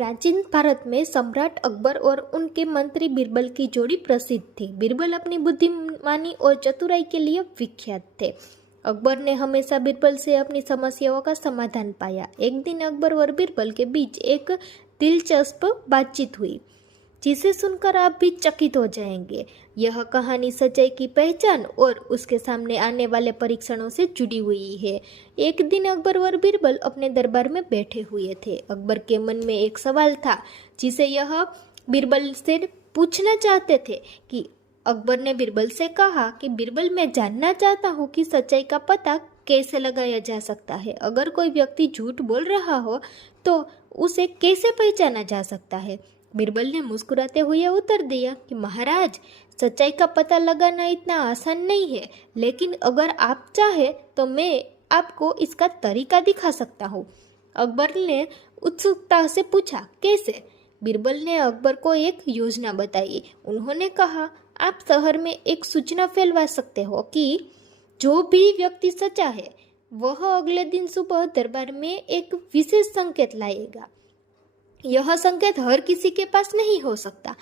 प्राचीन भारत में सम्राट अकबर और उनके मंत्री बीरबल की जोड़ी प्रसिद्ध थी। बीरबल अपनी बुद्धिमानी और चतुराई के लिए विख्यात थे। अकबर ने हमेशा बीरबल से अपनी समस्याओं का समाधान पाया। एक दिन अकबर और बीरबल के बीच एक दिलचस्प बातचीत हुई, जिसे सुनकर आप भी चकित हो जाएंगे। यह कहानी सच्चाई की पहचान और उसके सामने आने वाले परीक्षणों से जुड़ी हुई है। एक दिन अकबर और बीरबल अपने दरबार में बैठे हुए थे। अकबर के मन में एक सवाल था, जिसे यह बीरबल से पूछना चाहते थे कि अकबर ने बीरबल से कहा कि बीरबल, मैं जानना चाहता हूँ कि सच्चाई का पता कैसे लगाया जा सकता है। अगर कोई व्यक्ति झूठ बोल रहा हो तो उसे कैसे पहचाना जा सकता है। बीरबल ने मुस्कुराते हुए उत्तर दिया कि महाराज, सच्चाई का पता लगाना इतना आसान नहीं है, लेकिन अगर आप चाहे तो मैं आपको इसका तरीका दिखा सकता हूँ। अकबर ने उत्सुकता से पूछा, कैसे? बीरबल ने अकबर को एक योजना बताई। उन्होंने कहा, आप शहर में एक सूचना फैलवा सकते हो कि जो भी व्यक्ति सच्चा है वह अगले दिन सुबह दरबार में एक विशेष संकेत लाएगा। यह संकेत हर किसी के पास नहीं हो सकता।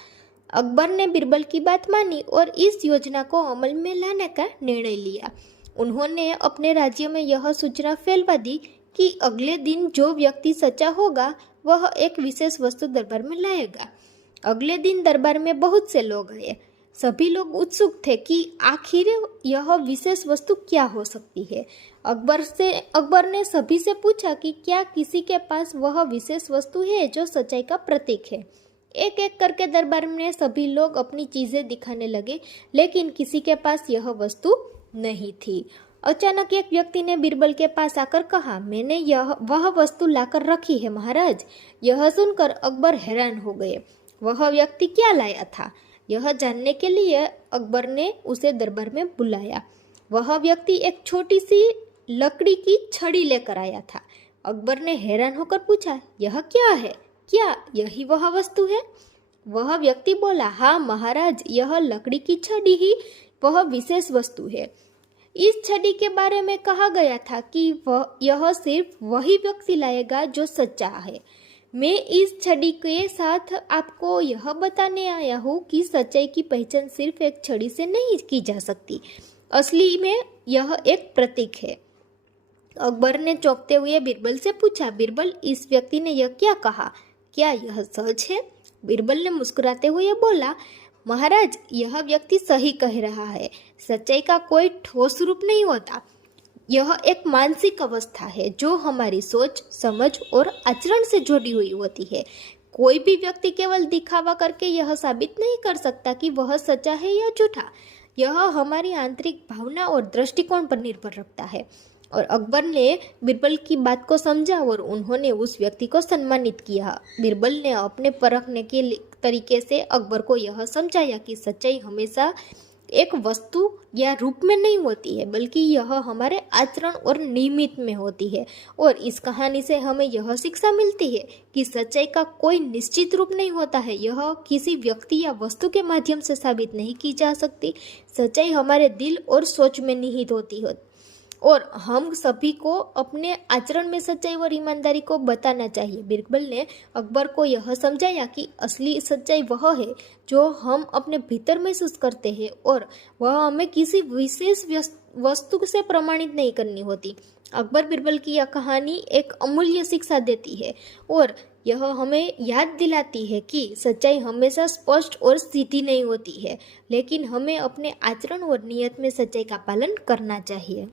अकबर ने बीरबल की बात मानी और इस योजना को अमल में लाने का निर्णय लिया। उन्होंने अपने राज्य में यह सूचना फैलवा दी कि अगले दिन जो व्यक्ति सच्चा होगा वह एक विशेष वस्तु दरबार में लाएगा। अगले दिन दरबार में बहुत से लोग आए। सभी लोग उत्सुक थे कि आखिर यह विशेष वस्तु क्या हो सकती है। अकबर ने सभी से पूछा कि क्या किसी के पास वह विशेष वस्तु है जो सच्चाई का प्रतीक है। एक एक करके दरबार में सभी लोग अपनी चीजें दिखाने लगे, लेकिन किसी के पास यह वस्तु नहीं थी। अचानक एक व्यक्ति ने बीरबल के पास आकर कहा, मैंने वह वस्तु लाकर रखी है महाराज। यह सुनकर अकबर हैरान हो गए। वह व्यक्ति क्या लाया था, यह जानने के लिए अकबर ने उसे दरबार में बुलाया। वह व्यक्ति एक छोटी सी लकड़ी की छड़ी लेकर आया था। अकबर ने हैरान होकर पूछा, यह क्या है? क्या यही वह वस्तु है? वह व्यक्ति बोला, हाँ महाराज, यह लकड़ी की छड़ी ही वह विशेष वस्तु है। इस छड़ी के बारे में कहा गया था कि यह सिर्फ वही व्यक्ति लाएगा जो सच्चा है। मैं इस छड़ी के साथ आपको यह बताने आया हूँ कि सच्चाई की पहचान सिर्फ एक छड़ी से नहीं की जा सकती। असली में यह एक प्रतीक है। अकबर ने चौंकते हुए बीरबल से पूछा, बीरबल, इस व्यक्ति ने यह क्या कहा? क्या यह सच है? बीरबल ने मुस्कुराते हुए बोला, महाराज, यह व्यक्ति सही कह रहा है। सच्चाई का कोई ठोस रूप नहीं होता। यह एक मानसिक अवस्था है जो हमारी सोच, समझ और आचरण से जुड़ी हुई होती है। कोई भी व्यक्ति केवल दिखावा करके यह साबित नहीं कर सकता कि वह सच्चा है या झूठा। यह हमारी आंतरिक भावना और दृष्टिकोण पर निर्भर रखता है। और अकबर ने बीरबल की बात को समझा और उन्होंने उस व्यक्ति को सम्मानित किया। बीरबल ने अपने परखने के तरीके से अकबर को यह समझाया कि सच्चाई हमेशा एक वस्तु या रूप में नहीं होती है, बल्कि यह हमारे आचरण और निमित्त में होती है। और इस कहानी से हमें यह शिक्षा मिलती है कि सच्चाई का कोई निश्चित रूप नहीं होता है। यह किसी व्यक्ति या वस्तु के माध्यम से साबित नहीं की जा सकती। सच्चाई हमारे दिल और सोच में निहित होती है और हम सभी को अपने आचरण में सच्चाई और ईमानदारी को बताना चाहिए। बीरबल ने अकबर को यह समझाया कि असली सच्चाई वह है जो हम अपने भीतर महसूस करते हैं और वह हमें किसी विशेष वस्तु से प्रमाणित नहीं करनी होती। अकबर बीरबल की यह कहानी एक अमूल्य शिक्षा देती है और यह हमें याद दिलाती है कि सच्चाई हमेशा स्पष्ट और सीधी नहीं होती है, लेकिन हमें अपने आचरण और नियत में सच्चाई का पालन करना चाहिए।